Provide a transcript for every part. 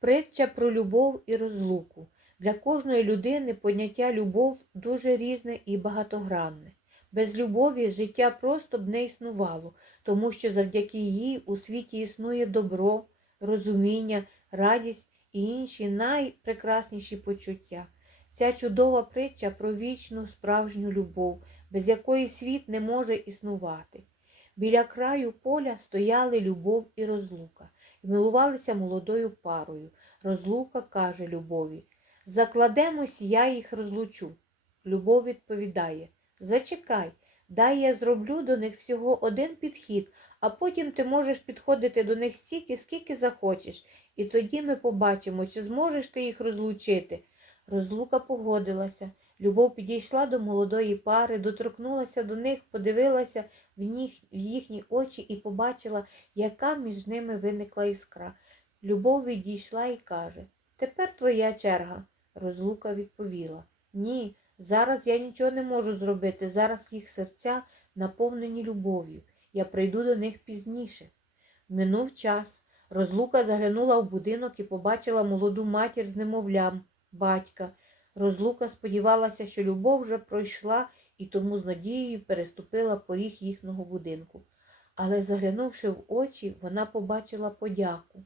Притча про любов і розлуку. Для кожної людини поняття любов дуже різне і багатогранне. Без любові життя просто б не існувало, тому що завдяки їй у світі існує добро, розуміння, радість і інші найпрекрасніші почуття. Ця чудова притча про вічну справжню любов, без якої світ не може існувати. Біля краю поля стояли любов і розлука, милувалися молодою парою. Розлука каже любові Закладемось, я їх розлучу. Любов відповідає Зачекай, дай я зроблю до них всього один підхід, а потім ти можеш підходити до них стільки, скільки захочеш, і тоді ми побачимо, чи зможеш ти їх розлучити. Розлука погодилася. Любов підійшла до молодої пари, доторкнулася до них, подивилася в, них, в їхні очі і побачила, яка між ними виникла іскра. Любов відійшла і каже Тепер твоя черга. Розлука відповіла Ні, зараз я нічого не можу зробити. Зараз їх серця наповнені любов'ю. Я прийду до них пізніше. Минув час. Розлука заглянула в будинок і побачила молоду матір з немовлям, батька. Розлука сподівалася, що любов вже пройшла і тому з надією переступила поріг їхнього будинку. Але, заглянувши в очі, вона побачила подяку.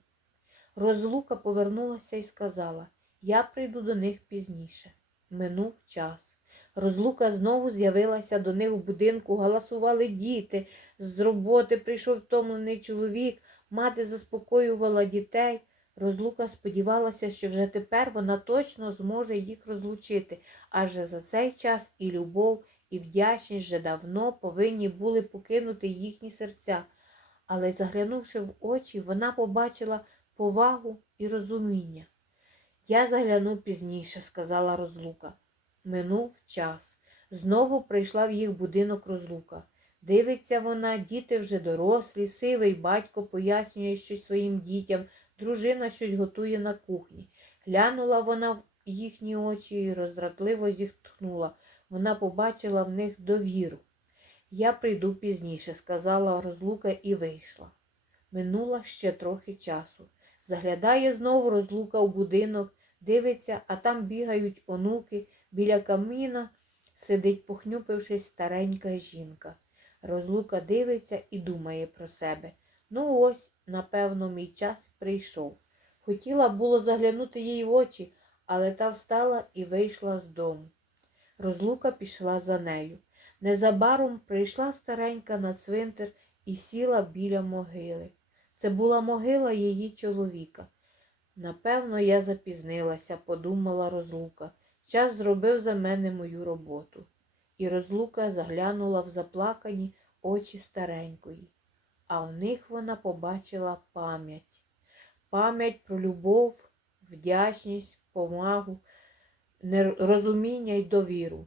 Розлука повернулася і сказала Я прийду до них пізніше. Минув час. Розлука знову з'явилася до них в будинку, галасували діти. З роботи прийшов втомлений чоловік, мати заспокоювала дітей. Розлука сподівалася, що вже тепер вона точно зможе їх розлучити, адже за цей час і любов, і вдячність вже давно повинні були покинути їхні серця. Але, заглянувши в очі, вона побачила повагу і розуміння. Я загляну пізніше, сказала розлука. Минув час. Знову прийшла в їх будинок розлука. Дивиться вона, діти вже дорослі, сивий батько пояснює щось своїм дітям, дружина щось готує на кухні. Глянула вона в їхні очі і роздратливо зітхнула. Вона побачила в них довіру. Я прийду пізніше, сказала розлука і вийшла. Минуло ще трохи часу. Заглядає знову розлука в будинок, дивиться, а там бігають онуки, біля каміна сидить, похнюпившись, старенька жінка. Розлука дивиться і думає про себе. Ну ось, напевно, мій час прийшов. Хотіла було заглянути їй в очі, але та встала і вийшла з дому. Розлука пішла за нею. Незабаром прийшла старенька на цвинтар і сіла біля могили. Це була могила її чоловіка. Напевно, я запізнилася, подумала розлука. Час зробив за мене мою роботу. І розлука заглянула в заплакані очі старенької, а в них вона побачила пам'ять. Пам'ять про любов, вдячність, повагу, розуміння й довіру.